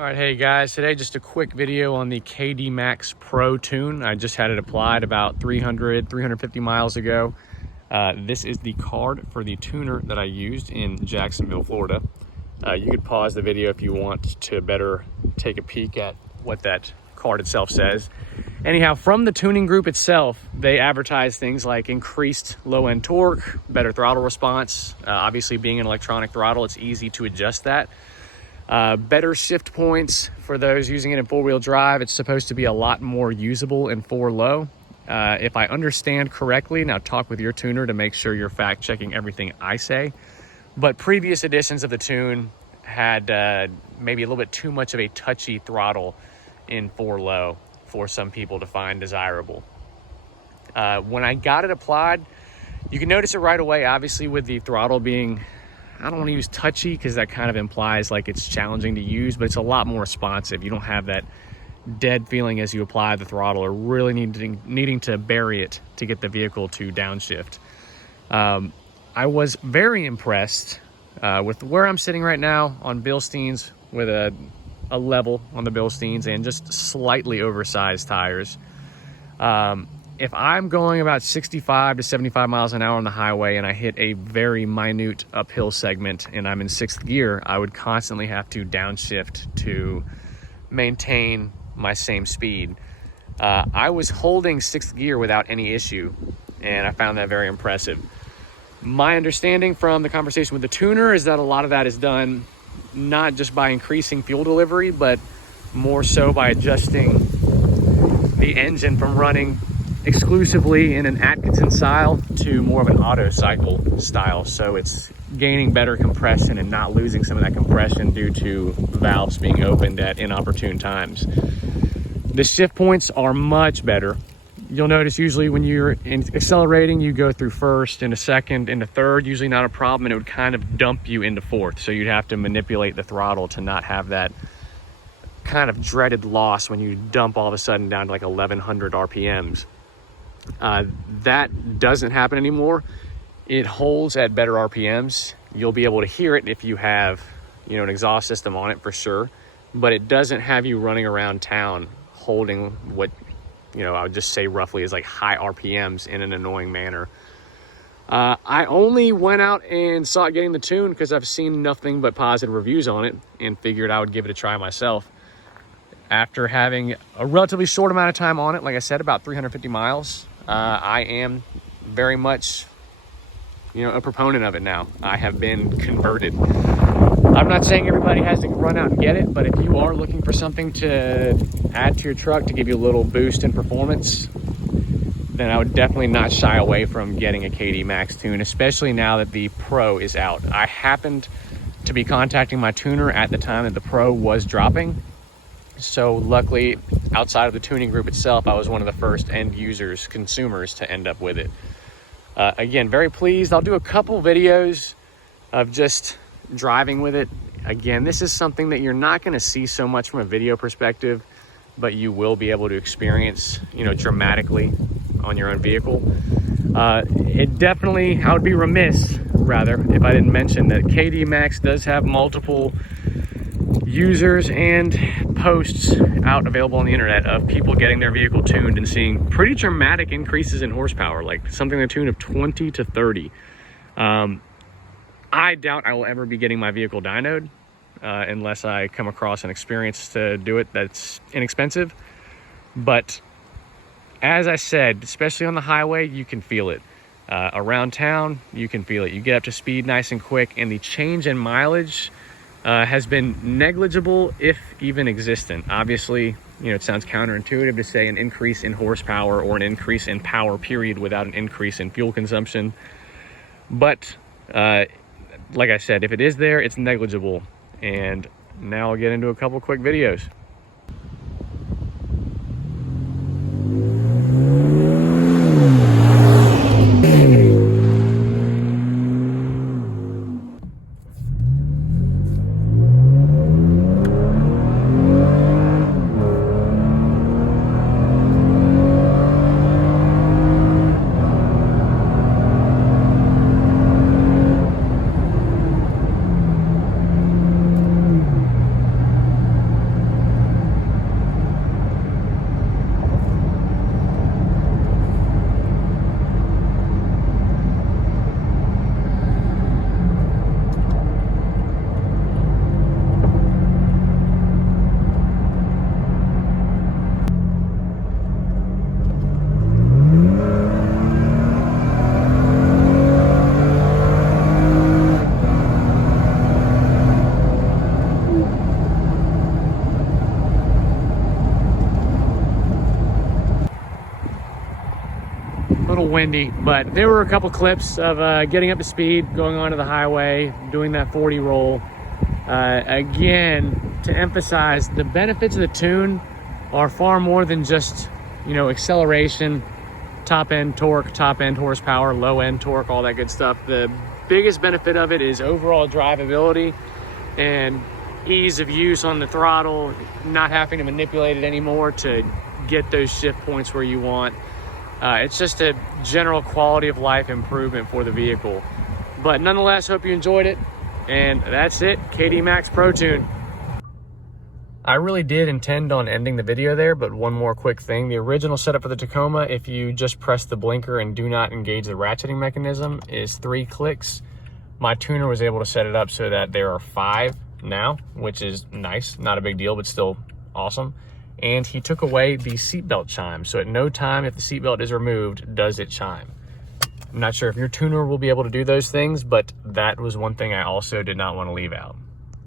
All right, hey guys, today just a quick video on the KDMax Pro Tune. I just had it applied about 350 miles ago. This is the card for the tuner that I used in Jacksonville, Florida. You could pause the video if you want to better take a peek at what that card itself says. Anyhow, from the tuning group itself, they advertise things like increased low-end torque, better throttle response. Obviously, being an electronic throttle, it's easy to adjust that. Better shift points for those using it in four-wheel drive. It's supposed to be a lot more usable in four low. If I understand correctly, now talk with your tuner to make sure you're fact checking everything I say. But previous editions of the tune had maybe a little bit too much of a touchy throttle in four low for some people to find desirable. When I got it applied, you can notice it right away, obviously with the throttle being, I don't want to use touchy because that kind of implies like it's challenging to use, but it's a lot more responsive. You don't have that dead feeling as you apply the throttle or really needing to bury it to get the vehicle to downshift. I was very impressed with where I'm sitting right now on Bilsteins with a level on the Bilsteins and just slightly oversized tires. If I'm going about 65 to 75 miles an hour on the highway and I hit a very minute uphill segment and I'm in sixth gear, I would constantly have to downshift to maintain my same speed. I was holding sixth gear without any issue, and I found that very impressive. My understanding from the conversation with the tuner is that a lot of that is done not just by increasing fuel delivery, but more so by adjusting the engine from running exclusively in an Atkinson style to more of an auto cycle style. So it's gaining better compression and not losing some of that compression due to valves being opened at inopportune times. The shift points are much better. You'll notice usually when you're accelerating, you go through first, into second, into third, usually not a problem, and it would kind of dump you into fourth. So you'd have to manipulate the throttle to not have that kind of dreaded loss when you dump all of a sudden down to like 1100 RPMs. That doesn't happen anymore. It holds at better RPMs. You'll be able to hear it if you have, an exhaust system on it for sure, but it doesn't have you running around town holding what, I would just say roughly is like high RPMs in an annoying manner. I only went out and saw it getting the tune because I've seen nothing but positive reviews on it and figured I would give it a try myself. After having a relatively short amount of time on it, like I said, about 350 miles, I am very much, a proponent of it now. I have been converted. I'm not saying everybody has to run out and get it, but if you are looking for something to add to your truck to give you a little boost in performance, then I would definitely not shy away from getting a KDMax tune, especially now that the Pro is out. I happened to be contacting my tuner at the time that the Pro was dropping. So luckily, outside of the tuning group itself, I was one of the first end users, consumers, to end up with it. Again, very pleased. I'll do a couple videos of just driving with it. Again, this is something that you're not going to see so much from a video perspective, but you will be able to experience, dramatically on your own vehicle. It definitely, I would be remiss, rather, if I didn't mention that KDMax does have multiple users and posts out available on the internet of people getting their vehicle tuned and seeing pretty dramatic increases in horsepower, like something to the tune of 20 to 30. I doubt I will ever be getting my vehicle dynoed unless I come across an experience to do it that's inexpensive. But as I said, especially on the highway, you can feel it. Around town, you can feel it. You get up to speed nice and quick, and the change in mileage has been negligible, if even existent. Obviously, it sounds counterintuitive to say an increase in horsepower or an increase in power period without an increase in fuel consumption. But like I said, if it is there, it's negligible. And now I'll get into a couple quick videos. little windy, but there were a couple clips of getting up to speed, going onto the highway, doing that 40 roll. Again, to emphasize, the benefits of the Tune are far more than just, you know, acceleration, top end torque, top end horsepower, low end torque, all that good stuff. The biggest benefit of it is overall drivability and ease of use on the throttle, not having to manipulate it anymore to get those shift points where you want. It's just a general quality of life improvement for the vehicle. But nonetheless, hope you enjoyed it. And that's it, KDMax Pro Tune. I really did intend on ending the video there, but one more quick thing. The original setup for the Tacoma, if you just press the blinker and do not engage the ratcheting mechanism, is 3 clicks. My tuner was able to set it up so that there are 5 now, which is nice. Not a big deal, but still awesome. And he took away the seatbelt chime. So at no time, if the seatbelt is removed, does it chime. I'm not sure if your tuner will be able to do those things, but that was one thing I also did not want to leave out.